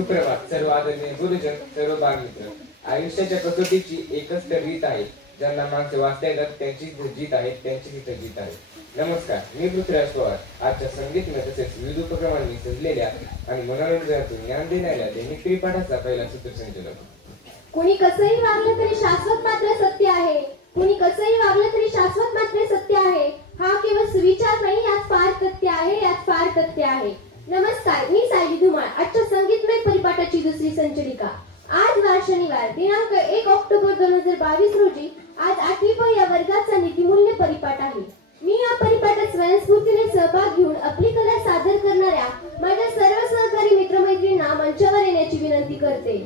सुप्रभात सर्व आदरणीय गुरुजन, सर्व बालमित्र. आयुष्याच्या कसोटीची एकच तर रीत आहे. ज्यांना माणसे वाचता येतात त्यांची जीत आहे, त्यांची हित जीत आहे. नमस्कार, मी पृथ्वीराज पवार. आजच्या संगीतमय तसेच विविध उपक्रमांनी सजलेल्या आणि मनोरंजनातून ज्ञान देणाऱ्या दैनिक त्रिपाठाचा पहिला सूत्रसंचालक. कोणी कसंही वागलं तरी शाश्वत मात्र सत्य आहे. कोणी कसंही वागलं तरी शाश्वत मात्र सत्य आहे. हा केवळ सुविचार नाही, यात फार तथ्य आहे, यात फार तथ्य आहे. नमस्कार, मी सायली धुमाळ. आजच्या संगीतमय परिपाठाची दुसरी संचलिका. आज वार शनिवार दिनांक 1 ऑक्टोबर 2022 रोजी आज 8वी प या वर्गाचा नीतिमूल्य परिपाठ आहे. मी या परिपाठात स्वयंस्फूर्तीने सहभाग घेऊन आपली कला सादर करणाऱ्या माझ्या सर्व सहकारी मित्रमैत्रिणींना मंचावर येण्याची विनंती करते.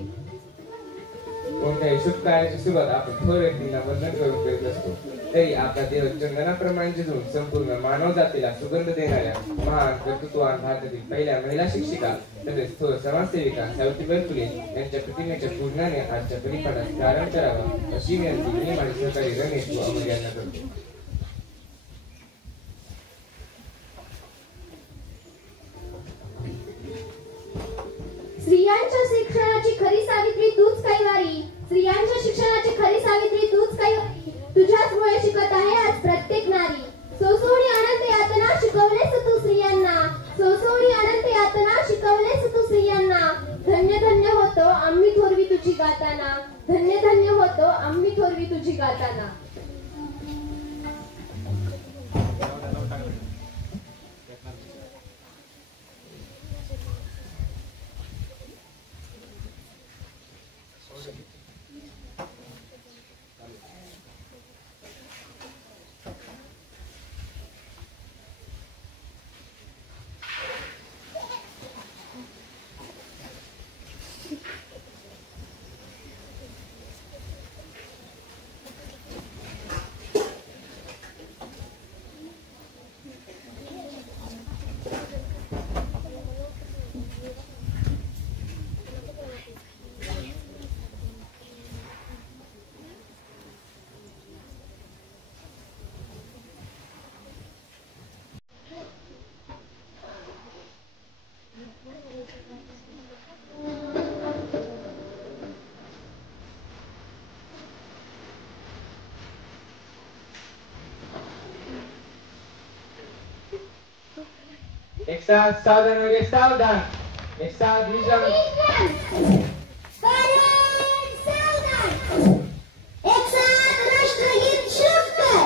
कोणत्याही शुभ कार्याची सुरुवात आपण थोर व्यक्तीला वंदन करून करीत असतो. तरी आपला देव चंदनाप्रमाणे जिजून संपूर्ण मानव जातीला सुगंध देणाऱ्या महान कर्तृत्ववान भारतातील पहिल्या महिला शिक्षिका तसेच थोर समाजसेविका सावित्रीबाई फुले यांच्या प्रतिमेच्या पूजनाने आजच्या परिपाठास प्रारंभ करावा अशी विनंती मी माझे सहकारी रमेश व अमर यांना करतो. स्त्रियांच्या शिक्षणाची खरी सावित्री तूच कैवारी. स्त्रियांच्या शिक्षणाची खरी सावित्री तूच कैवारी. तुझ्याचमुळे शिकत आहे आज प्रत्येक नारी. सोसोनी अनंत यातना शिकवलेस तू स्त्रियांना. सोसोनी अनंत यातना शिकवलेस तू स्त्रियांना. धन्य धन्य होतो आम्ही थोरवी तुझी गाताना. धन्य धन्य होतो आम्ही थोरवी तुझी गाताना. एक साथ सावधान हो गए, सावधान. एक साथ विश्राम. एक साथ राष्ट्रगीत शुरू कर.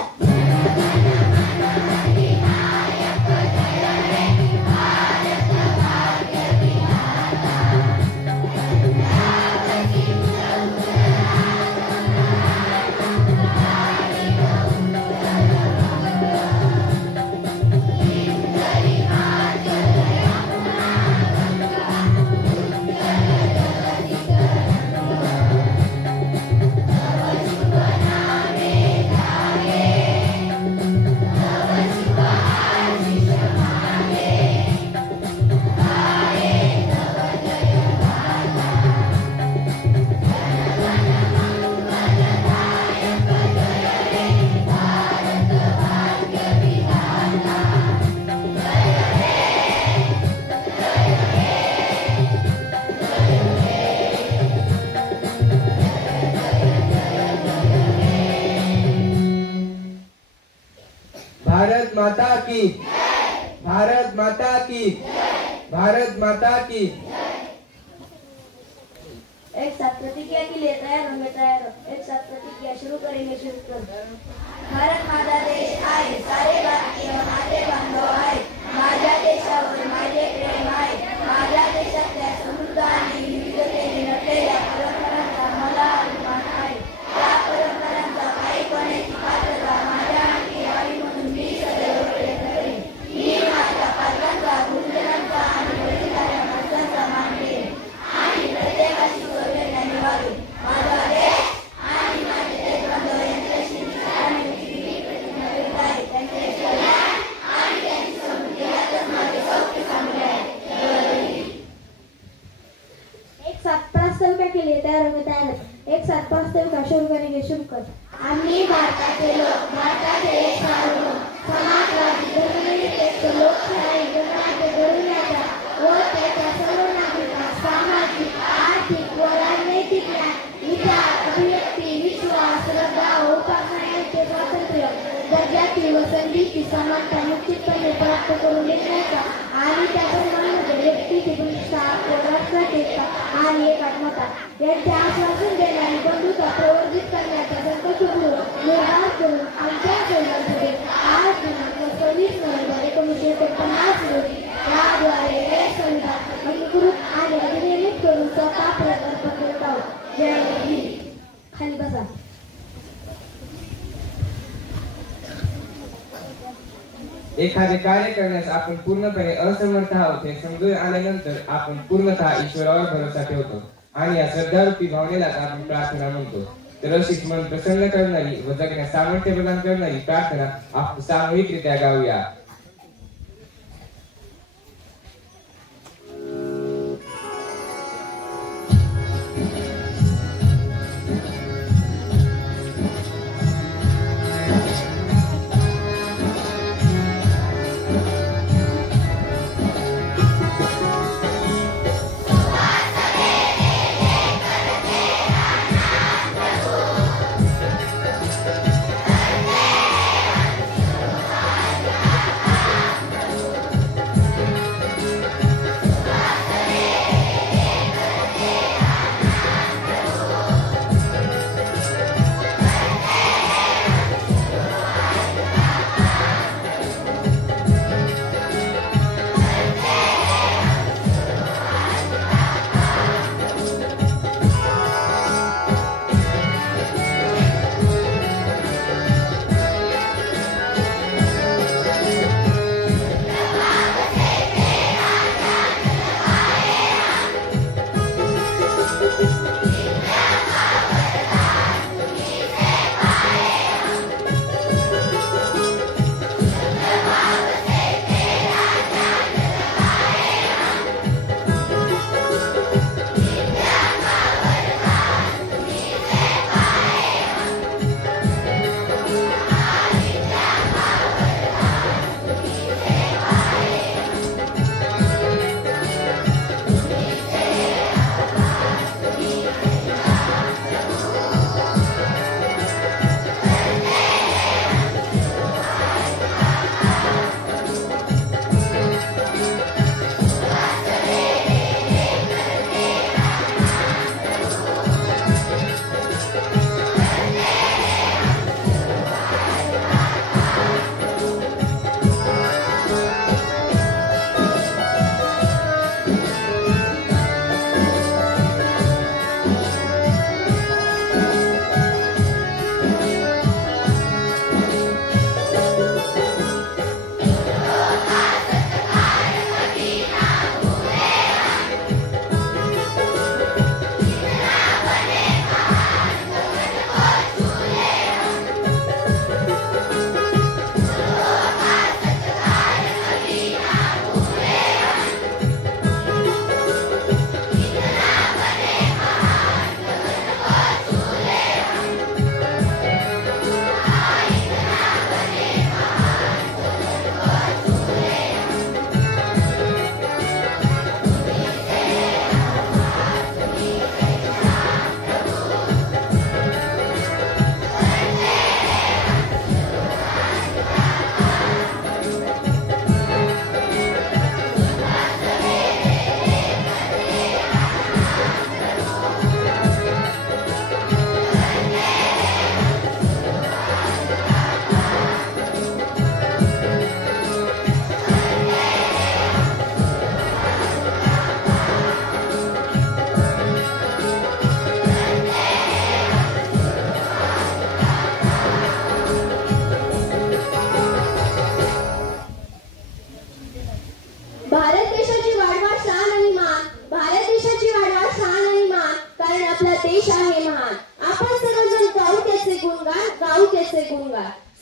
भारत माता की, भारत माता की, भारत माता की. एक साथ प्रतिक्रिया के लिए तैयार होंगे, तैयार हो. एक साथ प्रतिक्रिया शुरू करेंगे, शुरू कर. भारत माझा देश आहे, सारे भारतीय माझे बांधव आहे. माझ्या देशावर माझे प्रेम आहे. माझ्या देशातल्या समृद्ध आणि विविधतेने नटलेल्या परंपरांचा मला अभिमान आहे. त्या परंपरांचा पायीपणाची पात्रता माझ्या आणखी यावी म्हणून मी सदैव प्रयत्न करेन. मी माझ्या पालकांचा, गुरुजनांचा आणि वडीलधाऱ्या माणसांचा मान करेन आणि प्रत्येकाशी सौजन्याने वागेन. माझा देश आणि माझे देशबांधव यांच्याशी प्रतिज्ञा करीत आहे. त्यांचे कल्याण आणि त्यांची समृद्धी यातच माझे सौख्य सामील आहे. एक साथ प्रास्ताविका के लिए तैयार होंगे, तैयार हो. एक साथ प्रास्ताविका शुरू करेंगे, शुरू कर. आम्ही भारताचे लोक, भारताचे एक सार्वभौम, समाजवादी, धर्मनिरपेक्ष, लोकशाही, गणराज्य घडवण्याचा व त्याच्या सर्व नागरिकांना सामाजिक, दर्जाची व संधीची समानता निश्चितपणे प्राप्त करून देण्याचा आणि त्याप्रमाणे व्यक्तीची प्रतिष्ठा व राष्ट्राची एकता आणि एकात्मता यांचे आश्वासन देणारी बंधुता प्रवर्धित करण्याचा संकल्पपूर्वक निर्धार करून आमच्या संघामध्ये 8 दिनांक 26 नोव्हेंबर 1949 रोजी याद्वारे हे संविधान अंगीकृत आणि अधिनियमित करून स्वतः प्रकल्प करत आहोत. जय हिंद. खाली बसा. एखादे कार्य करण्यास आपण पूर्णपणे असमर्थ आहोत हे समजून आल्यानंतर आपण पूर्णतः ईश्वरावर भरोसा ठेवतो आणि या श्रद्धारूपी भावनेलाच आपण प्रार्थना म्हणतो. तर अशीच मन प्रसन्न करणारी व जगण्यास सामर्थ्य प्रदान करणारी प्रार्थना आपण सामूहिकरित्या गाऊया.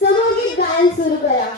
समूहिक गायन सुरू करा.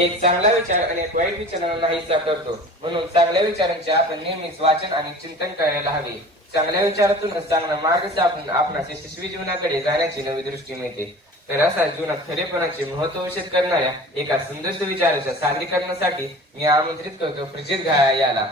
एक चांगला विचार अनेक वाईट विचारांना नाहीसा करतो. म्हणून चांगल्या विचारांचे आपण नेहमीच वाचन आणि चिंतन करायला हवे. चांगल्या विचारातूनच चांगला मार्ग साधून आपणास यशस्वी जीवनाकडे जाण्याची नवी दृष्टी मिळते. तर असा जीवनात खरेपणाचे महत्व विषद करणाऱ्या एका सुंदर विचाराच्या सादरीकरणासाठी मी आमंत्रित करतो प्रजित घाया याला.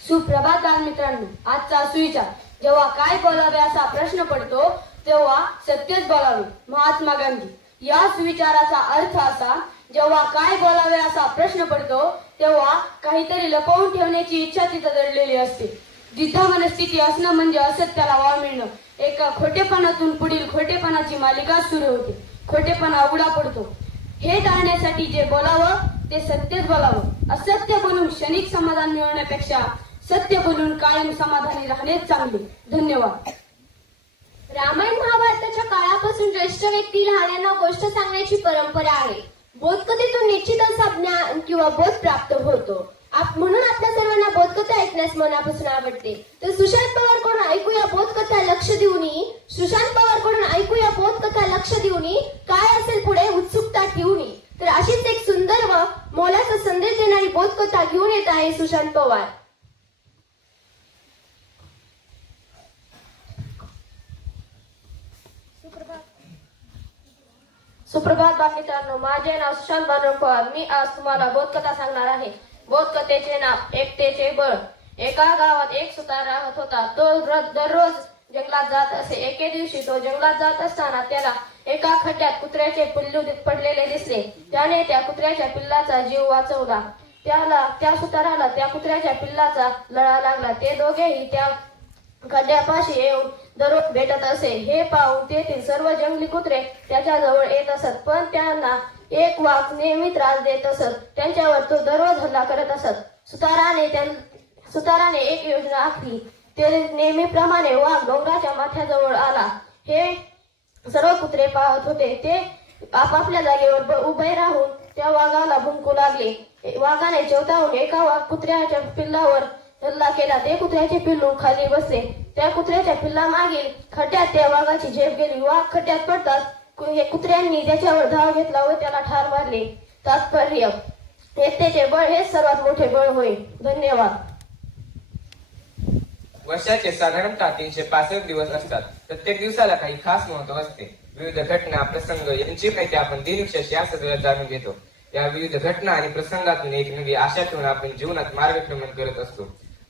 सुप्रभात बालमित्रांनो. आजचा सुविचार, जेव्हा काय बोलावे असा प्रश्न पडतो तेव्हा सत्यच बोलावे. महात्मा गांधी. या सुविचाराचा अर्थ असा, जेव्हा काय बोलावे असा प्रश्न पडतो तेव्हा काहीतरी लपवून ठेवण्याची इच्छा तिथं दडलेली असते. जिद्दा मनस्थिती असणं म्हणजे असत्याला वाव मिळणं. एका खोटेपणातून पुढील खोटेपणाची मालिका सुरू होते. खोटेपणा उघडा पडतो. हे टाळण्यासाठी जे बोलावं ते सत्यच बोलावं. असत्य बोलून क्षणिक समाधान मिळवण्यापेक्षा सत्य बोलून कायम समाधानी राहणेच चांगले. धन्यवाद. रामायण महाभारताच्या काळापासून ज्येष्ठ व्यक्ती लहानांना गोष्ट सांगण्याची परंपरा आहे. बोधकथेतून निश्चित असा ज्ञान किंवा बोध प्राप्त होतो. म्हणून आपल्या सर्वांना बोधकथा ऐकण्यास मनापासून आवडते. तर सुशांत पवार कडून ऐकूया बोधकथा लक्ष देऊनी. सुशांत पवार कडून ऐकूया बोधकथा लक्ष देऊनी. काय असेल पुढे उत्सुकता ठेवूनी. तर अशीच एक सुंदर व मोलाचा संदेश देणारी बोधकथा घेऊन येत आहे सुशांत पवार. सुप्रभात बालमित्रांनो. माझे नाव सुशांत बानू पवार. मी आज तुम्हाला बोधकथा सांगणार आहे. बोधकथेचे नाव एकतेचे बळ. एका गावात एक सुतार राहत होता. तो दररोज जंगलात जात असे. एके दिवशी तो जंगलात जात असताना त्याला एका खड्ड्यात कुत्र्याचे पिल्लू पडलेले दिसले. त्याने त्या कुत्र्याच्या पिल्लाचा जीव वाचवला. त्या सुताराला त्या कुत्र्याच्या पिल्लाचा लळा लागला. ते दोघेही त्या खड्ड्यापाशी येऊन दररोज भेटत असे. हे पाहून तेथील सर्व जंगली कुत्रे त्याच्याजवळ येत असत. पण त्यांना एक वाघ नेहमी त्रास देत असत. त्यांच्यावर तो दररोज हल्ला करत असत. सुताराने एक योजना आखली. ते नेहमीप्रमाणे वाघ डोंगराच्या माथ्याजवळ आला. हे सर्व कुत्रे पाहत होते. ते आपापल्या जागेवर उभे राहून त्या वाघाला भुंकू लागले. वाघाने चेवतावून एका कुत्र्याच्या पिल्लावर हल्ला केला. ते कुत्र्याचे पिल्लू खाली बसले. त्या कुत्र्याच्या पिल्ला मागील खड्ड्यात त्या वाघाची झेप गेली. वाघ खड्ड्यात पडताच कुत्र्यांनी त्याच्यावर धाव घेतला व त्याला ठार मारले. तात्पर्य, एकतेचे बळ हेच सर्वात मोठे बळ होय. धन्यवाद. वर्षाचे साधारणतः 365 दिवस असतात. प्रत्येक दिवसाला काही खास महत्व असते. विविध घटना प्रसंग यांची माहिती आपण दिनविशेष या सगळ्यात जाणून घेतो. या विविध घटना आणि प्रसंगातून एक नवी आशा ठेवून आपण जीवनात मार्गक्रमण करत असतो.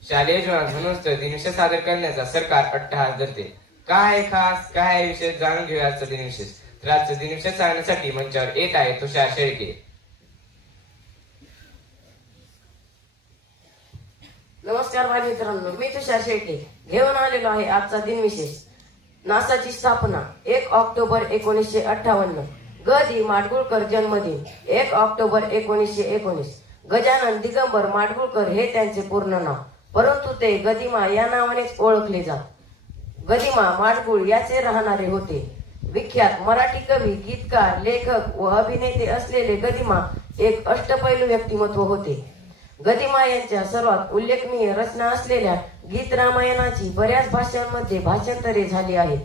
शालेय जीवनात म्हणूनच तर दिनविशेष सादर करण्याचा सरकार अट्टहास धरते. काय खास काय विषय जाणून घेऊया आजचा दिनविशेष. तर आजचा दिनविशेष सांगण्यासाठी मंचावर येत आहे तुषार शेळके. नमस्कार माझ्या मित्रांनो. मी तुषार शेळके घेऊन आलेलो आहे आजचा दिनविशेष. नासाची स्थापना 1 ऑक्टोबर 1958. ग दि माडगुळकर जन्मदिन 1 ऑक्टोबर 1919. गजानन दिगंबर माडगुळकर हे त्यांचे पूर्ण नाव, परंतु ते गदिमा या नावानेच ओळखले जात. गदिमा माडगुळ याचे राहणारे होते. विख्यात मराठी कवी, गीतकार, लेखक व अभिनेते असलेले गदिमा एक अष्टपैलू व्यक्तिमत्व होते. गदिमा यांच्या सर्वात उल्लेखनीय रचना असलेल्या गीत रामायणाची बऱ्याच भाषांमध्ये भाषांतरे झाली आहेत.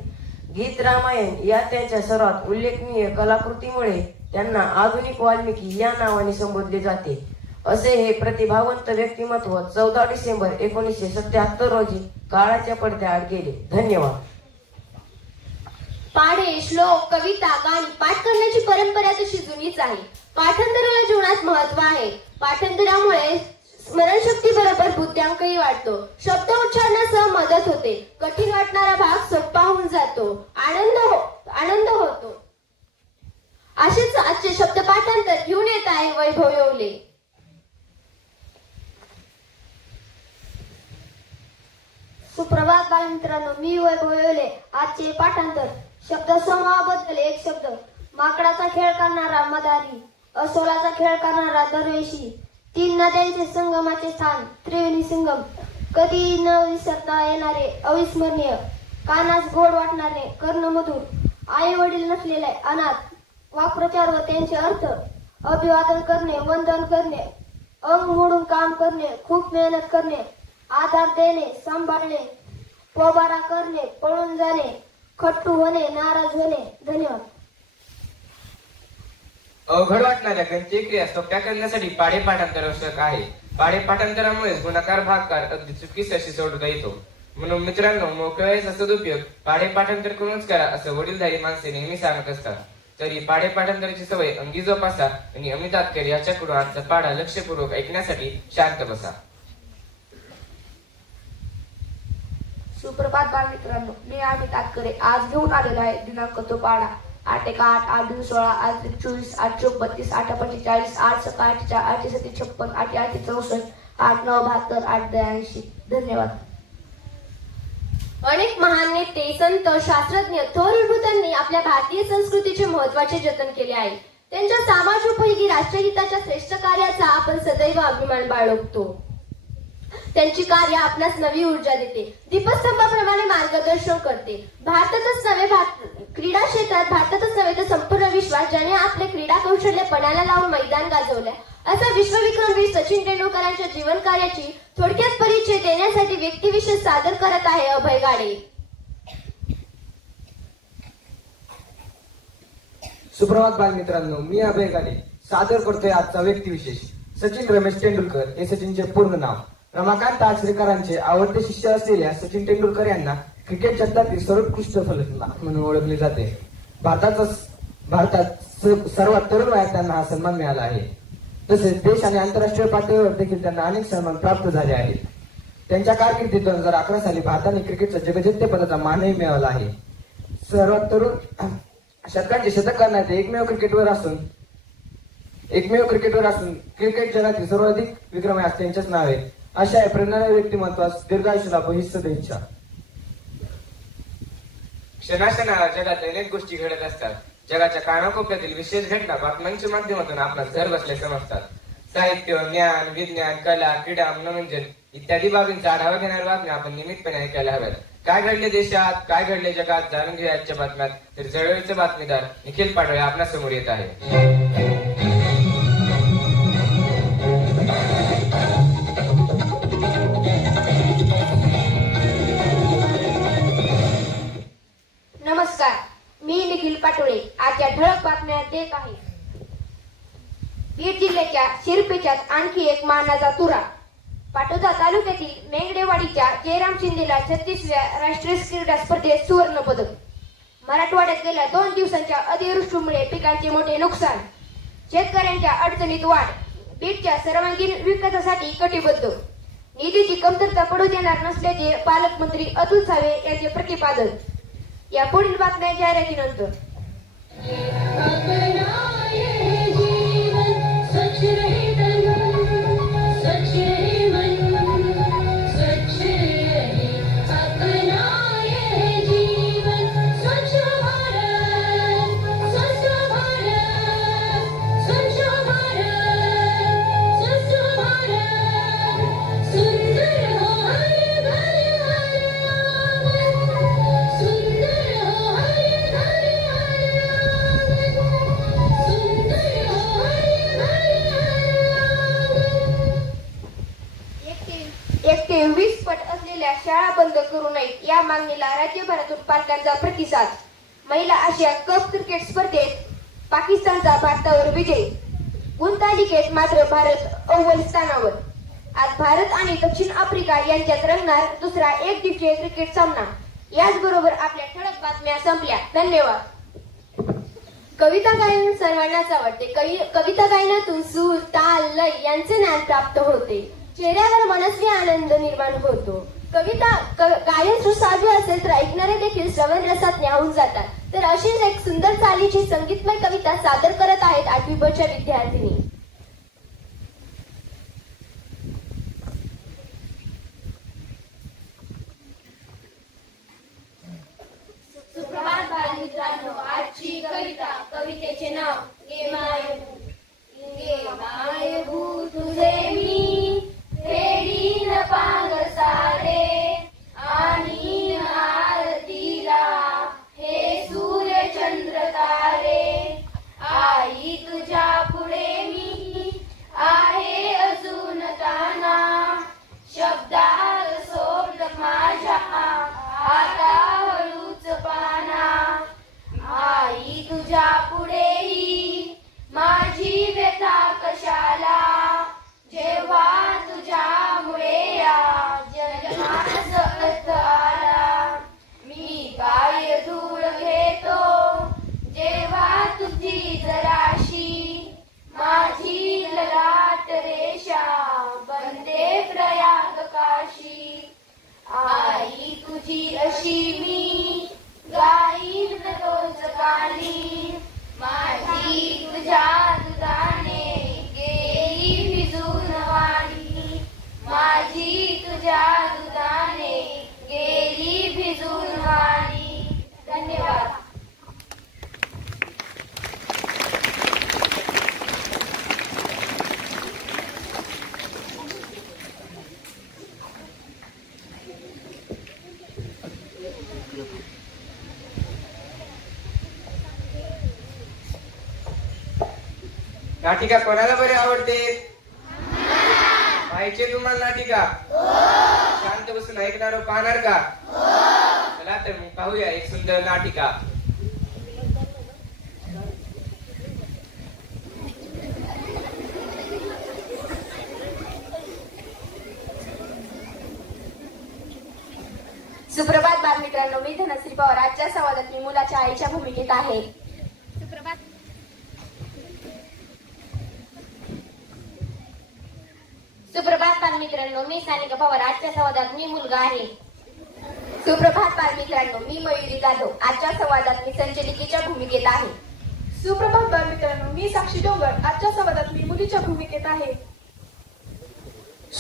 गीत रामायण या त्यांच्या सर्वात उल्लेखनीय कलाकृतीमुळे त्यांना आधुनिक वाल्मिकी या नावाने संबोधले जाते. असे हे प्रतिभावंत व्यक्तिमत्व 14 डिसेंबर 1977 रोजी काळाच्या पडद्याआड गेले. धन्यवाद. पाढे, श्लोक, कविता, गाणी पाठ करण्याची परंपरा तशी जुनीच आहे. पाठांतराला जीवनात महत्व आहे. पाठांतरामुळे स्मरणशक्ती बरोबर बुद्ध्यांकही वाढतो. शब्द उच्चारण्यासह मदत होते. कठीण वाटणारा भाग सोपा होऊन जातो. आनंद होतो. असेच आजचे शब्द पाठांतर घेऊन येत आहे वैभव येवले. सुप्रभात बालमित्रांनो. मी वैभव येवले. आजचे पाठांतर. शब्दसमूहाबद्दल एक शब्द. माकडाचा खेळ करणारा मदारी, अस्वलाचा खेळ करणारा दरवेशी, 3 नद्यांचे संगमाचे स्थान त्रिवेणी संगम, कधी न विसरता येणारे अविस्मरणीय, कानास गोड वाटणारे कर्णमधुर, आई वडील नसलेले अनाथ, वाक्प्रचार व त्यांचे अर्थ, अभिवादन करणे, वंदन करणे, अंग मोडून काम करणे, खूप मेहनत करणे, आधार देणे, सांभाळणे, पोबारा करणे, पळून जाणे, खट्टू होणे, नाराज होणे. धन्यवाद. अवघड वाटणाऱ्या गणितीय क्रिया सोप्या करण्यासाठी पाढे पाठांतर आवश्यक आहे. पाढे पाठांतरामुळे गुणाकार भागाकार अगदी चुटकीसरशी सोडवता येतो. म्हणून मित्रांनो, मोकळ्या वेळेचा सदुपयोग पाढे पाठांतर करूनच करा असं वडीलधारी माणसे नेहमी सांगत असतात. तरी पाढे पाठांतराची सवय अंगी जोपासा आणि अमित तात्कर याच्याकडून आजचा पाढा लक्षपूर्वक ऐकण्यासाठी शांत बसा. सुप्रभात बालमित्रांनो, मी अमित तात्करे आज घेऊन आलेलो आहे दिनांक तो पाढा 8/1/8, 8/2/16, 8/3/24, 8/4/32, 8/45, 8/6/8, 8/7/56, 8/8/64, 8/9/72, 8/82. धन्यवाद. अनेक महान नेते, संत, शास्त्रज्ञ, थोर विभूतांनी आपल्या भारतीय संस्कृतीचे महत्त्वाचे जतन केले आहे. त्यांच्या समाजोपयोगी राष्ट्रहिताच्या श्रेष्ठ कार्याचा आपण सदैव अभिमान बाळगतो. त्यांची कार्य आपणास नवी ऊर्जा देते, दीपस्तंभाप्रमाणे मार्गदर्शन करते. क्रीडा क्षेत्रात भारतातच नव्हे तर संपूर्ण विश्वात ज्याने आपले क्रीडा कौशल्य पणाला लावून मैदान गाजवले असा विश्वविक्रमवीर सचिन तेंडुलकरांच्या जीवन कार्याची थोडक्यात परिचय देण्यासाठी व्यक्तिविशेष सादर करत आहे अभय गाडे. सुप्रभात बालमित्रांनो, मी अभय गाडे सादर करतोय आजचा व्यक्तिविशेष. सचिन रमेश तेंडुलकर हे सचिनचे पूर्ण नाव. रमाकांत आचरेकरांचे आवडते शिष्य असलेल्या सचिन तेंडुलकर यांना क्रिकेट जगतातील सर्वोत्कृष्ट फलंदाज म्हणून ओळखले जाते. भारतात सर्वात तरुण वयात त्यांना हा सन्मान मिळाला आहे. तसेच देश आणि आंतरराष्ट्रीय पातळीवर देखील त्यांना अनेक सन्मान प्राप्त झाले आहेत. त्यांच्या कारकिर्दीत 2011 साली भारताने क्रिकेटचा जगज्जेतेपदाचा मानही मिळवला आहे. सर्वात तरुण शतकांचे शतक करणारे एकमेव क्रिकेटवर असून क्रिकेट जगातील सर्वाधिक विक्रम त्यांच्याच नाव आहे. अशा या प्रेरणादायी व्यक्तिमत्वास दीर्घायुष्य लाभो ही सदिच्छा. क्षणाक्षणाला जगात अनेक गोष्टी घडत असतात. जगाच्या कानाकोपऱ्यातील विशेष घटना बातम्यांच्या माध्यमातून आपणास घर बसल्या समजतात. साहित्य, ज्ञान, विज्ञान, कला, क्रीडा, मनोरंजन इत्यादी बाबींचा आढावा घेणाऱ्या बातम्या आपण नियमितपणे ऐकायला हव्यात. काय घडले देशात, काय घडले जगात जाणून घेऊया आजच्या बातम्यात. तर जळगावचे बातमीदार निखिल पाडवे आपल्या समोर येत आहे. नमस्कार, मी निखिल पाटोळे आजच्या ठळक बातम्या देत आहे. बीड जिल्ह्याच्या शिरपेच्यात आणखी एक मानाचा तुरा. पाटोदा तालुक्यातील मेंगडेवाडीच्या जयराम शिंदेला 36व्या राष्ट्रीय क्रीडा स्पर्धेत सुवर्ण पदक. मराठवाड्यात गेल्या 2 दिवसांच्या अतिवृष्टीमुळे पिकांचे मोठे नुकसान, शेतकऱ्यांच्या अडचणीत वाढ. बीडच्या सर्वांगीण विकासासाठी कटिबद्ध. निधीची कमतरता पडू देणार नसल्याचे पालकमंत्री अतुल सावे यांचे प्रतिपादन. या पुढील बातम्या जाहिरातीनंतर. एकटे 20 पट असलेल्या शाळा बंद करू नयेत या मागणीला राज्यभरातून पालकांचा प्रतिसाद. महिला आशिया कप क्रिकेट स्पर्धेत पाकिस्तानचा भारतावर विजय. गुणतालिकेत मात्र भारत अव्वल स्थानावर. आज भारत आणि दक्षिण आफ्रिका यांच्यात रंगणार दुसरा एकदिवसीय क्रिकेट सामना. याचबरोबर आपल्या ठळक बातम्या संपल्या. धन्यवाद. कविता गायन सर्वांनाच आवडते. कविता गायनातून सूर, ताल, लय यांचे ज्ञान प्राप्त होते. चेहऱ्यावर मनस्वी आनंद निर्माण होतो. गायन सुसाध्य असेल तर ऐकणारे देखील श्रवण रसात न्याहून जातात. तर अशीच एक सुंदर चालीची संगीतमय कविता सादर करत आहेत 8वी ब च्या विद्यार्थिनी. सुप्रभात बालमित्रांनो, आजची कवितेचे नाव गे मायभू तुझे मी फेडीन पांग सारे आणि आरतीला हे सूर्य चंद्र तारे. आई तुझ्या पुढे मी आहे अजून ताना, शब्दात सोड माझ्या तुझी अशी मी गाईन रोज गाणी माझी तुझ्या दुधाने गेली भिजून वाणी माझी तुझ्या दुधाने गेली भिजून वाणी. धन्यवाद. नाटिका कोणाला बरे आवडते? पाहिजे तुम्हाला नाटिका? शांत बसून ऐकणार पाहणार का? चला तर मग पाहूया एक सुंदर नाटिका. सुप्रभात बालमित्रांनो, मी धनश्री पवार. आजच्या संवादात मी मुलाच्या आईच्या भूमिकेत आहे. सुप्रभात बालमित्रांनो, मी सानिका पवार. आजच्या संवादात मी मुलगा आहे. सुप्रभात बालमित्रांनो, मी मयुरी जाधव. आजच्या संवादात मी संचलिकेच्या भूमिकेत आहे. सुप्रभात बालमित्रांनो, मी साक्षी डोंगर. आजच्या संवादात मी मुलीच्या भूमिकेत आहे.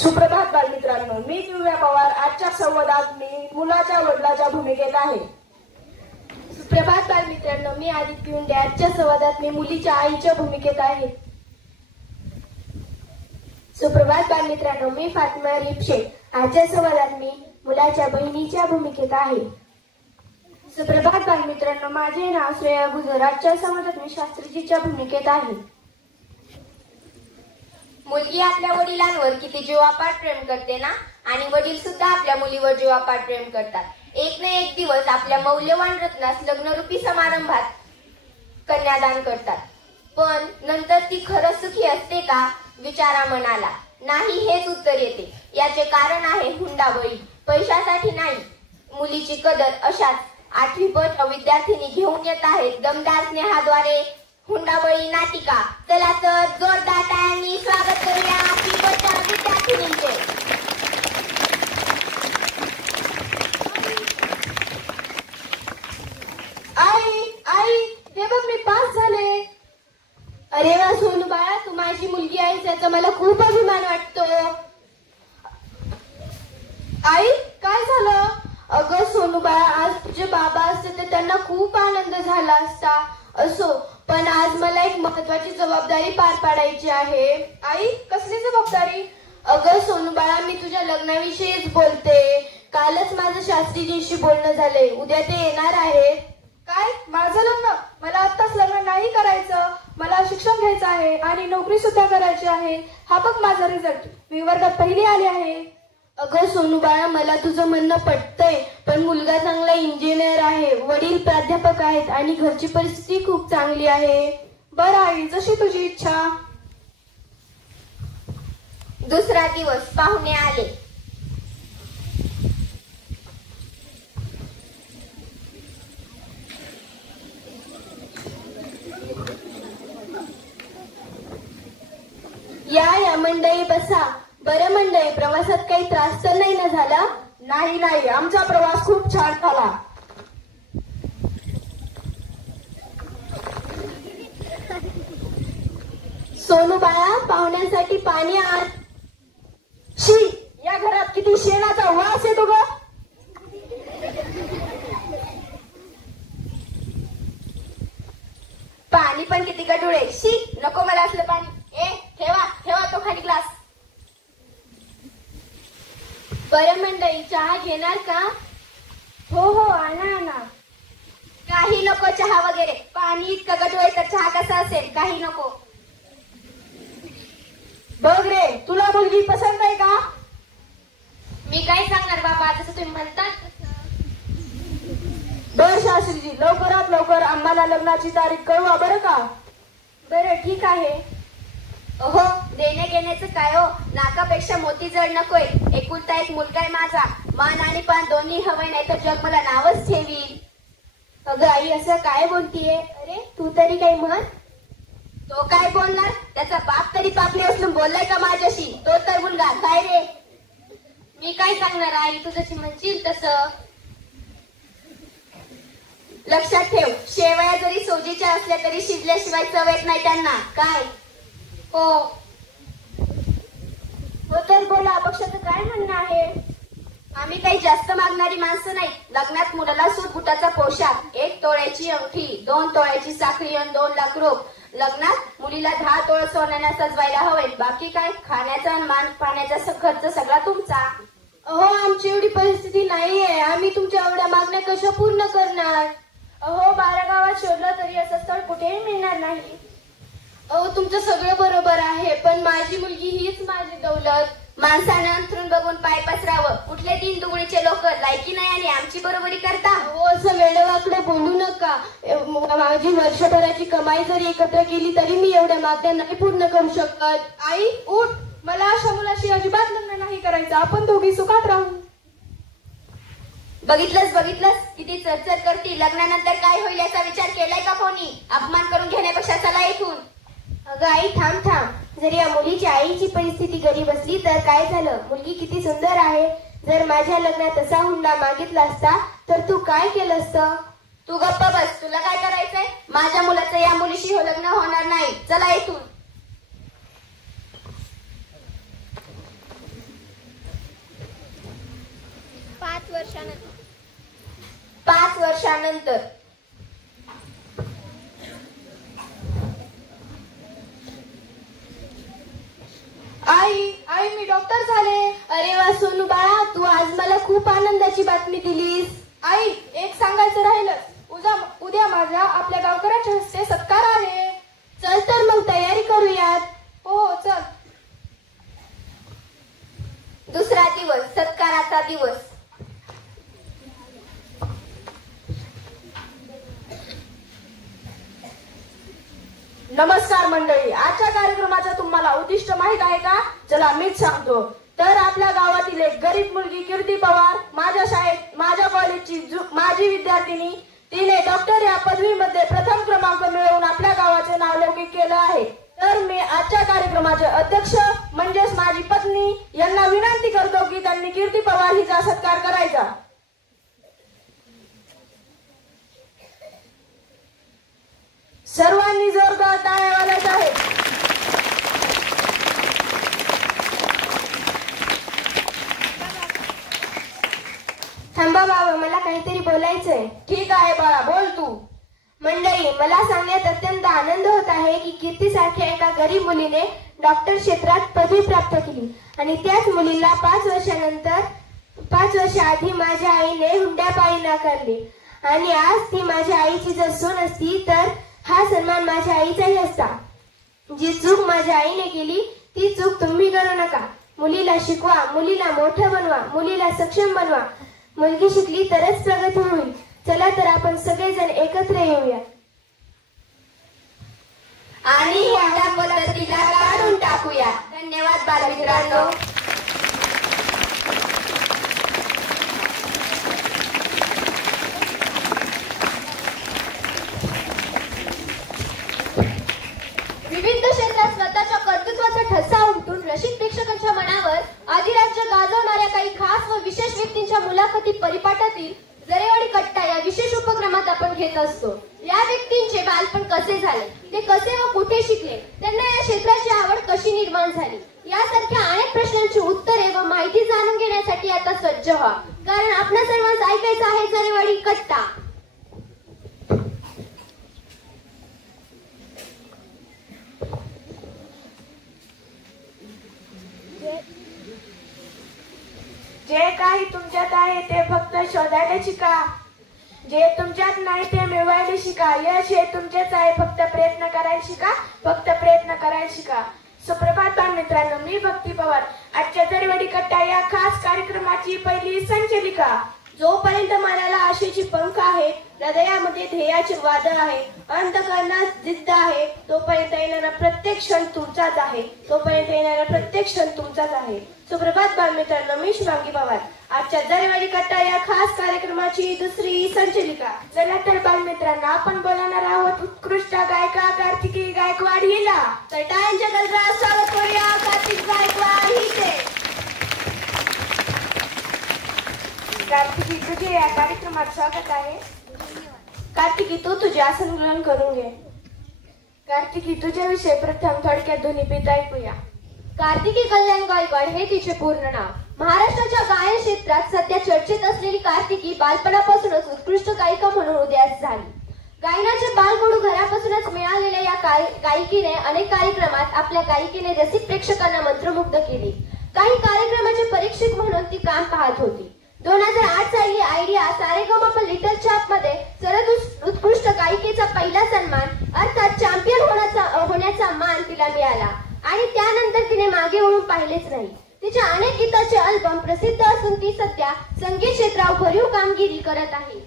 सुप्रभात बालमित्रांनो, मी दिव्या पवार. आजच्या संवादात मी मुलाच्या वडिलाच्या भूमिकेत आहे. सुप्रभात बालमित्रांनो, मी आदित्य उंडे. आजच्या संवादात मी मुलीच्या आईच्या भूमिकेत आहे. सुप्रभात बालमित्रांनो, मी फातिमा रिपशे. आजच्या संवादात मी मुलाच्या बहिणीच्या भूमिकेत आहे. सुप्रभात बालमित्रांनो, माझे नाव श्रेया गुजर. आजच्या संवादात मी शास्त्रीजीच्या भूमिकेत आहे. मुलगी आपल्या वडिलांवर किती जीवापाड प्रेम करते ना, आणि वडील सुद्धा आपल्या मुलीवर जीवापाड प्रेम करतात. एक ना एक दिवस आपल्या मौल्यवान रत्नास लग्नरूपी समारंभात कन्यादान करतात. पण नंतर ती खरंच सुखी असते का, विचारा मनाला. नाही हेच उत्तर येते. याचे कारण आहे हुंडाबळी. पैशासाठी नाही, मुलीची कदर. अशाच 8वी पट विद्यार्थिनी घेऊन येत आहेत दमदार स्नेहाद्वारे हुंडाबळी नाटिका. चला तर जोरदार टाळ्यांनी स्वागत करूया 8वी पटच्या विद्यार्थिनींचे. आई, हे बघ मी पास झाले. अरे वा सोनू बाळा, तू माझी मुलगी आहेस याचा मला खूप अभिमान वाटतो. आई, काय झालं? अगं सोनू बाळा, आज तुझे बाबा असते तर त्यांना खूप आनंद झाला असता. असो, पण आज मला एक महत्वाची जबाबदारी पार पाडायची आहे. आई, कसली जबाबदारी? अगं सोनू बाळा, मी तुझ्या लग्नाविषयीच बोलते. कालच माझं शास्त्रीजींशी बोलणं झालंय. उद्या ते येणार आहेत. काय? माझं लग्न? मला आत्ताच लग्न नाही करायचं. मला शिक्षण घ्यायचं आहे आणि नोकरी सुद्धा करायची आहे. हा बघ माझा रिझल्ट. मी वर्गात पहिली आली आहे. अगं सोनू बाळा, मला तुझं म्हणणं पटतंय, पण मुलगा चांगला इंजिनियर आहे, वडील प्राध्यापक आहेत आणि घरची परिस्थिती खूप चांगली आहे. बरं आई, जशी तुझी इच्छा. दुसरा दिवस. पाहुणे आले. या मंडळी बसा. बरं मंडळी, प्रवासात काही त्रास तर नाही ना झाला? नाही, आमचा प्रवास खूप छान झाला. सोनू बाळा, पाहुण्यांसाठी पाणी आण. शी, या घरात किती शेणाचा वास येतो ग. पाणी पण किती गडुळे. शी, नको मला असलं पाणी. ठेवा तो खाली ग्लास. बरं मंडळी, चहा घेणार का? हो, आणा. काही नको चहा वगैरे. पाणी इतकं गडुळे तर चहा कसा असेल? काही नको. बघ रे, तुला मुलगी पसंत आहे का? मी काय सांगणार बाबा, जसं तुम्ही म्हणतात. बर शास्त्रीजी, लवकरात लवकर आम्हाला लग्नाची तारीख कळवा बरं का? बरं ठीक आहे. हो, देण्या घेण्याचं काय हो, नाकापेक्षा मोती जड नकोय. एकुलता एक मुलगा आहे माझा. मान आणि पान दोन्ही हवं, नाही तर जग मला नावच ठेवील. अगं आई, असं काय बोलतीये? अरे तू तरी काही म्हण. तो काय बोलणार? त्याचा बाप तरी पापणी असून बोललाय का माझ्याशी? तो तर मुलगा काय रे? मी काय सांगणार आई, तू जशी म्हणशील तसं. लक्षात ठेव, शेवया जरी सोजीच्या असल्या तरी शिजल्याशिवाय चव येत नाही त्यांना. काय हो तर बोला, पक्षाचं काय म्हणणं आहे? आम्ही काही जास्त मागणारी माणसं नाही. लग्नात मुलाला सूट बुटाचा पोशाख, 1 तोळ्याची अंगठी, 2 तोळ्याची साखळी आणि 2 लाख रोख. लग्नात मुलीला 10 तोळ सोन्याने सजवायला हवे. बाकी काय खाण्याचा आणि मान पाण्याचा खर्च सगळा तुमचा. अहो, आमची एवढी परिस्थिती नाहीये. आम्ही तुमच्या एवढ्या मागण्या कशा पूर्ण करणार? अहो, 12 गावात शोधलं तरी असं स्थळ कुठेही मिळणार नाही. अहो, तुमचं सगळं बरोबर आहे, पण माझी मुलगी हीच माझी दौलत. माणसानं अंथरून बघून पाय पसरावं. कुठले दिन दुबळीचे लोक लायकी नाही आणि आमची बरोबरी करता. हो, असं वेडवाकडे बोलू नका. माझी वर्षभराची कमाई जरी एकत्र केली तरी मी एवढ्या मागण्या नाही पूर्ण करू शकत. आई उठ, मला अशा मुलाशी अजिबात लग्न नाही करायचं. आपण दोघी सुखात राहू. बघितलंस किती चरचर करती. लग्नानंतर काय होईल याचा विचार केलाय का कोणी? अपमान करून घेण्यापेक्षा चला इथून. अगं आई, थांब. जर या मुलीच्या आईची परिस्थिती गरीब असली तर काय झालं? मुलगी किती सुंदर आहे. जर माझ्या लग्नात तसा हुंडा मागितला असता तर तू काय केलं असतं? तू गप्प बस. तुला काय करायचंय? माझ्या मुलाचं या मुलीशी लग्न होणार नाही. चला इथून. 5 वर्षानंतर आई मी डॉक्टर झाले. अरे वा सोनू बाळा, तू आज मला खूप आनंदाची बातमी दिलीस. आई, एक सांगायचं राहिलं. उद्या माझ्या आपल्या गावकऱ्याच्या हस्ते सत्कार आहे. चल तर मग तयारी करूयात. हो चल. दुसरा दिवस, सत्काराचा दिवस. नमस्कार मंडळी, आजच्या कार्यक्रमाचं तुम्हाला उद्दिष्ट माहित आहे का? चला मीच सांगतो. तर आपल्या गावातील एक गरीब मुलगी कीर्ती पवार माझ्या कॉलेजची माजी विद्यार्थिनी, तिने डॉक्टर या पदवीमध्ये प्रथम क्रमांक मिळवून आपल्या गावाचे नाव लौकिक केलं आहे. तर मी आजच्या कार्यक्रमाचे अध्यक्ष म्हणजेच माझी पत्नी यांना विनंती करतो की त्यांनी कीर्ती पवार हिचा सत्कार करायचा. सर्वांनी जोरदार टाळ्या वाजवायच्या आहेत. थांबा बाबा, मला काहीतरी बोलायचंय. ठीक आहे बाळा, बोल तू. मंडळी, मला सांगण्यात अत्यंत आनंद होत आहे की कीर्तीसारख्या एका गरीब मुलीने डॉक्टर क्षेत्रात पदवी प्राप्त केली आणि त्याच मुलीला 5 वर्ष आधी माझ्या आईने हुंड्यापायी नाकारले. आणि आज ती माझ्या आईची जर सून असती तर हा सन्मान माझ्या आईचाही असता. जी चूक माझ्या आईने केली ती चूक तुम्ही करू नका. मुलीला शिकवा, मुलीला मोठं बनवा, मुलीला सक्षम बनवा. मुलगी शिकली तरच प्रगती होईल. चला तर आपण सगळेजण एकत्र येऊया आणि ह्या पद्धतीला काढून टाकूया. धन्यवाद बालमित्रांनो. विविध क्षेत्रात स्वतःच्या कर्तृत्वाचा ठसा उमटून रसिक प्रेक्षकांच्या मनावर अधिराज्य गाजवणाऱ्या काही खास व विशेष व्यक्तींच्या मुलाखती परिपाठातील जरेवाडी कट्टा या विशेष उपक्रमात आपण घेत असतो. या व्यक्तींचे बालपण कसे झाले, ते कसे व कुठे शिकले, त्यांना या क्षेत्राची आवड कशी निर्माण झाली, यासारख्या अनेक प्रश्नांची उत्तरे व माहिती जाणून घेण्यासाठी आता सज्ज व्हा, कारण आपल्या सर्वांच ऐकायचं आहे जरेवाडी कट्टा. जे काही तुमच्यात आहे ते फक्त शोधायला शिका. जे तुमच्यात नाही ते मिळवायला शिका. यश हे तुमचेच आहे, फक्त प्रयत्न करायला शिका, फक्त प्रयत्न करायला शिका. सुप्रभात मित्रांनो, मी भक्ती पवार, आजच्या जरेवाडी कट्टा या खास कार्यक्रमाची पहिली संचालिका. जोपर्यंत मनाला आशेची पंख आहे, हृदयामध्ये ध्येयाचे वादळ आहे, अंतःकरणात जिद्द आहे, तोपर्यंत येणारा प्रत्येक क्षण तुमचाच आहे, तोपर्यंत येणारा प्रत्येक क्षण तुमचाच आहे. सुप्रभात बालमित्रांनो, मी शुभांगी पवार, आजच्या जरेवाडी कट्टा या खास कार्यक्रमाची दुसरी संचालिका. चला तर बालमित्रांनो, आपण बोलणार आहोत उत्कृष्ट गायिका कार्तिकी गायकवाड हिला. तर टाळ्यांच्या गजरात स्वागत करूया कार्तिक गायकवाड हिचे. कार्तिकी, तुझे या कार्यक्रमात स्वागत आहे. कार्तिकी तू तुझे आसन ग्रहण करून घे. कार्तिकी तुझ्याविषयी प्रथम थोडक्यात ध्वनिपीत ऐकूया. कार्तिकी कल्याण गायकवाड हे तिचे पूर्ण नाव. महाराष्ट्राच्या गायन क्षेत्रात सध्या चर्चेत असलेली कार्तिकी बालपणापासूनच उत्कृष्ट गायिका म्हणून उदयास झाली. गायनाचे बालकडू घरापासूनच मिळालेल्या या गायकीने अनेक कार्यक्रमात आपल्या गायकीने रसिक प्रेक्षकांना मंत्रमुग्ध केले. काही कार्यक्रमाचे परीक्षक म्हणून ती काम पाहत होती. 2008 साली आयडिया सारेगमप लिटल चॅम्प मध्ये सर्वोत्कृष्ट गायिकेचा पहिला सन्मान अर्थात चॅम्पियन होण्याचा मान तिला मिळाला आणि त्यानंतर तिने मागे वळून पाहिलेच नाही. तिच्या अनेक गीताचे अल्बम प्रसिद्ध असून ती सध्या संगीत क्षेत्रावर भरीव कामगिरी करत आहे.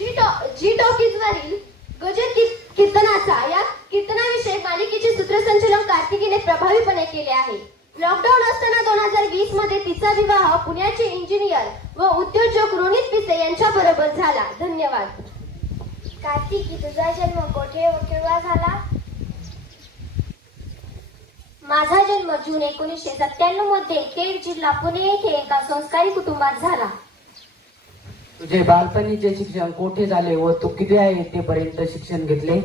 जी टॉकीज वरील गजल कीर्तनाचा या कीर्तनाविषयी मालिकेचे सूत्रसंचालन कार्तिकीने प्रभावीपणे केले आहे. लॉकडाऊन असताना 2020 मध्ये तिचा विवाह पुण्याचे इंजिनियर व उद्योजक रोनित पिसे यांच्या बरोबर झाला. धन्यवाद. कार्तिकी तुझा जन्म कोठे व केव्हा झाला? माझा जन्म जून 1997 मध्ये खेड जिल्हा पुणे येथे एका संस्कारी कुटुंबात झाला. तुझे बालपणीचे शिक्षण कोठे झाले व तू किती आहे येथेपर्यंत शिक्षण घेतले?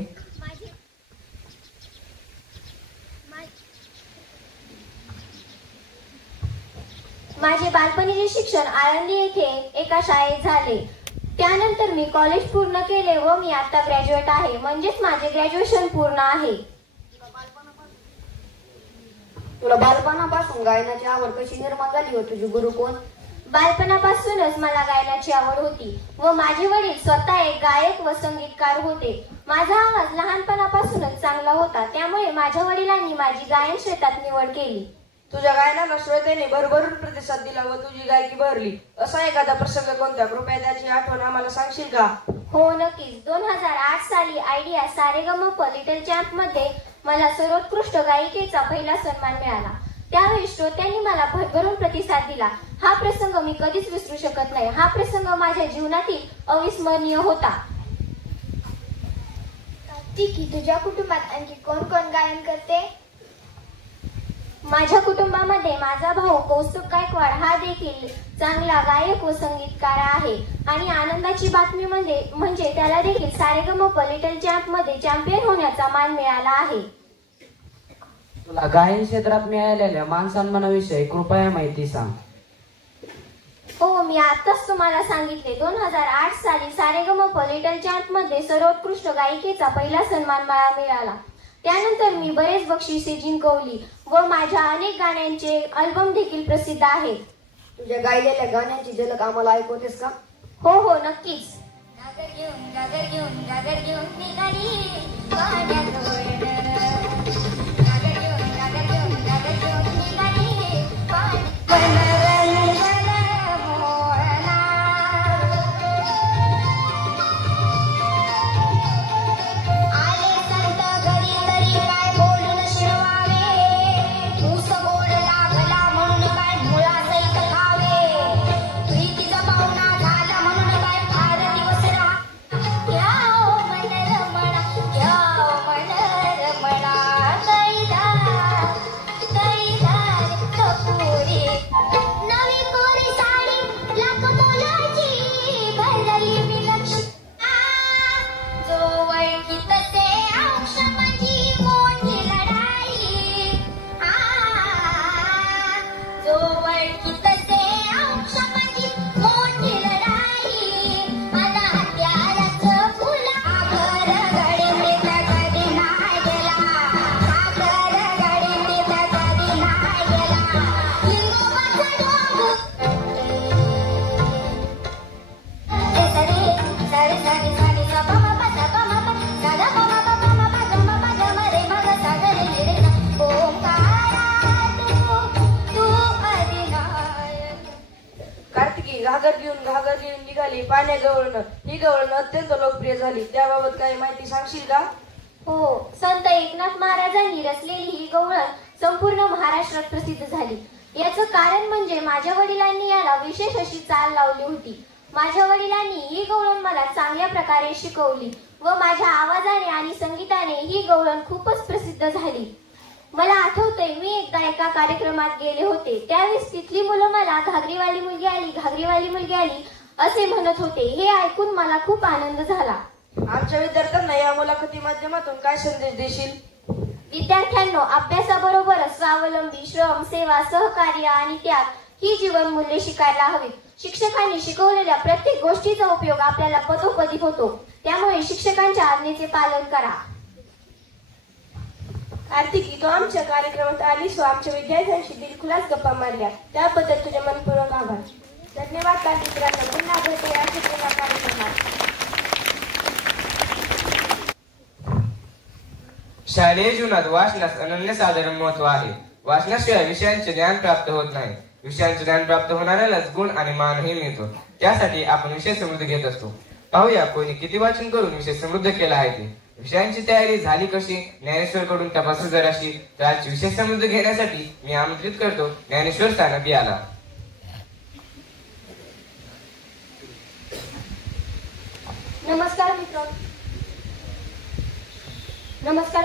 माझे बालपणीचे शिक्षण आळंदी येथे एका शाळेत झाले. त्यानंतर मी कॉलेज पूर्ण केले व मी आता ग्रॅज्युएट आहे, म्हणजेच माझे ग्रॅज्युएशन पूर्ण आहे. तुला बालपणापासून गायनाची आवड कशी निर्माण झाली व तुझे गुरु कोण? बालपणापासूनच मला गायनाची आवड होती व माझे वडील स्वतः एक गायक व संगीतकार होते. माझा आवाज लहानपणापासूनच चांगला होता, त्यामुळे माझ्या वडिलांनी माझी गायन क्षेत्रात निवड केली. तुझ्या गायनाला श्रोत्याने भरभरून प्रतिसाद दिला व तुझी गायकी बहरली. असा एखादा प्रसंग कोणता? कृपया त्याची आठवण आम्हाला सांगशील का? हो नक्कीच. 2008 साली आयडिया सारेगमप लिटल चॅम्प मध्ये मला सर्वोत्कृष्ट गायिकेचा पहिला सन्मान मिळाला. त्यावेळी श्रोत्यांनी मला भरभरून प्रतिसाद दिला. हा प्रसंग मी कधीच विसरू शकत नाही. हा प्रसंग माझ्या जीवनातील अविस्मरणीय होता. कार्तिकी तुझ्या कुटुंबात आणखी कोण कोण गायन करते? माझ्या कुटुंबामध्ये माझा भाऊ कौस्तुभ गायकवाड हा देखील चांगला गायक व संगीतकार आहे आणि आनंदाची बातमी म्हणजे त्याला देखील सारेगमप लिटल चॅम्प मध्ये चॅम्पियन होण्याचा मान मिळाला आहे. तुला गायन क्षेत्रात मिळालेल्या मान सन्मानाविषयी कृपया माहिती सांग. हो, मी आताच तुम्हाला सांगितले. 2008 साली सारेगमप लिटल चॅम्प मध्ये सर्वोत्कृष्ट गायिकेचा पहिला सन्मान मला मिळाला. त्यानंतर मी बरेच बक्षिसे जिंकवली व माझ्या अनेक गाण्यांचे अल्बम देखील प्रसिद्ध आहेत. तुझ्या गायलेल्या गाण्यांची झलक आम्हाला ऐकवतेस का? हो नक्कीच. गागर घेऊन निघाली गाण्यात वळण. गागर घेऊन निघाली घागर घेऊन निघाली पाण्या गवळण. ही गवळण अत्यंत लोकप्रिय झाली. त्याबाबत काही माहिती सांगशील का? हो, संत एकनाथ महाराजांनी रचलेली ही गवळण संपूर्ण महाराष्ट्रात प्रसिद्ध झाली. याचं कारण म्हणजे माझ्या वडिलांनी याला विशेष अशी चाल लावली होती. माझ्या वडिलांनी ही गवळण मला चांगल्या प्रकारे शिकवली व माझ्या आवाजाने आणि संगीताने ही गवळण खूपच प्रसिद्ध झाली. मला आठवतंय, मी एकदा एका कार्यक्रमात गेले होते. त्यावेळेस तिथली मुलं मला घागरीवाली मुलगी आली असे म्हणत होते. हे ऐकून मला खूप आनंद झाला. आमच्या विद्यार्थ्यांना या मुलाखती माध्यमातून काय संदेश देशील? विद्यार्थ्यांनो, अभ्यासाबरोबरच स्वावलंबी, श्रम, सेवा, सहकार्य आणि त्याग ही जीवन मूल्ये शिकायला हवीत. शिक्षकांनी शिकवलेल्या प्रत्येक गोष्टीचा उपयोग आपल्याला पदोपदी होतो. त्यामुळे शिक्षकांच्या आज्ञेचे पालन करा. कार्तिकी, तू आमच्या कार्यक्रमात आलीस व आमच्या विद्यार्थ्यांशी दिलखुलास गप्पा मारल्या, त्याबद्दल तुझे मनपूर्वक आभार. धन्यवाद कार्तिकरांना. पुन्हा भेटूया अशा कार्यक्रमात. शालेय जीवनात वाचनास अनन्यसाधारण महत्व आहे. वाचनाशिवाय विषयांचे ज्ञान प्राप्त होत नाही. विषयांचे ज्ञान प्राप्त होणाऱ्यालाच गुण आणि मानही मिळतो. त्यासाठी आपण विषय समृद्ध घेत असतो. पाहूया कोणी किती वाचन करून विषय समृद्ध केला आहे ते. विषयांची तयारी झाली कशी? ज्ञानेश्वर कडून तपासू जराशी. तर आजची विषय समृद्ध घेण्यासाठी मी आमंत्रित करतो ज्ञानेश्वर स्थानक याला. नमस्कार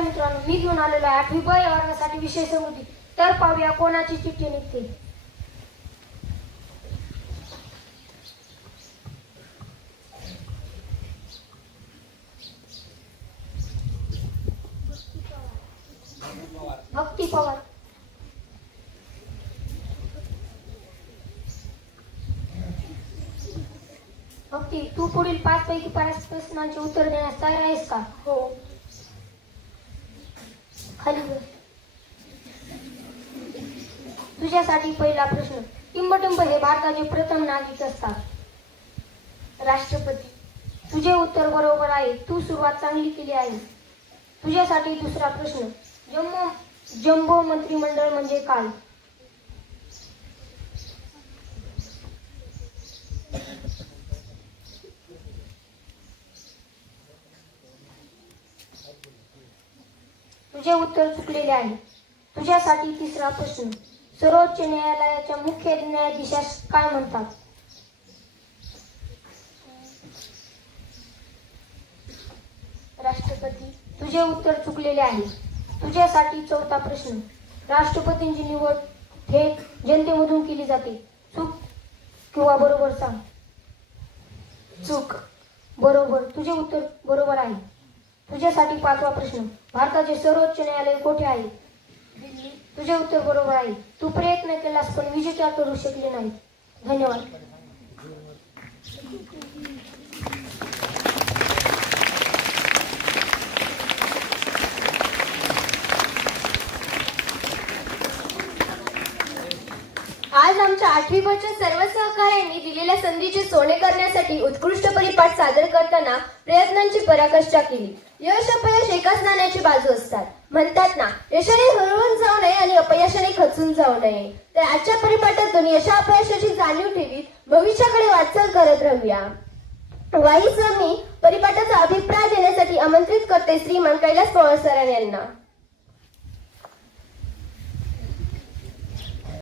मित्रांनो, मी घेऊन आलेलो आहे 8वी ब या वर्गासाठी विषय समृद्धी. तर पाहूया कोणाची चिठ्ठी निघते. भक्ती पवार. भक्ती, तू पुढील 5 पैकी 5 प्रश्नांचे उत्तर देण्यास तयार आहेस का? हो. खाली बस. तुझ्यासाठी पहिला प्रश्न. टिंबटिंब हे भारताचे प्रथम नागरिक असतात. राष्ट्रपती. तुझे उत्तर बरोबर आहे. तू सुरुवात चांगली केली आहे. तुझ्यासाठी दुसरा प्रश्न. जम्बो मंत्रिमंडळ म्हणजे काय? तुझे उत्तर चुकलेले आहे. तुझ्यासाठी तिसरा प्रश्न. सर्वोच्च न्यायालयाच्या मुख्य न्यायाधीशास काय म्हणतात? राष्ट्रपती. तुझे उत्तर चुकलेले आहे. तुझ्यासाठी चौथा प्रश्न. राष्ट्रपतींची निवड थेट जनतेमधून केली जाते. चूक किंवा बरोबर सांग. चूक. बरोबर. तुझे उत्तर बरोबर आहे. तुझ्यासाठी पाचवा प्रश्न. भारताचे सर्वोच्च न्यायालय कोठे आहे? दिल्ली. तुझे उत्तर बरोबर आहे. तू प्रयत्न केलास पण विजेता करू शकले नाही. धन्यवाद. आज आमच्या 8वी ब च्या सर्व सहकाऱ्यांनी दिलेल्या संधीचे सोने करण्यासाठी उत्कृष्ट परिपाठ सादर करताना प्रयत्नांची पराकाष्ठा केली. यश अपयश एकाच नाण्याची बाजू असतात. म्हणतात ना, यशाने हरवून जाऊ नये आणि अपयशाने खचून जाऊ नये. तर आजच्या परिपाठातून यशा अपयशाची जाणीव ठेवीत भविष्याकडे वाटचाल करत राहूया. वाईसह मी परिपाठाचा अभिप्राय देण्यासाठी आमंत्रित करते श्रीमान कैलास पवार सर यांना.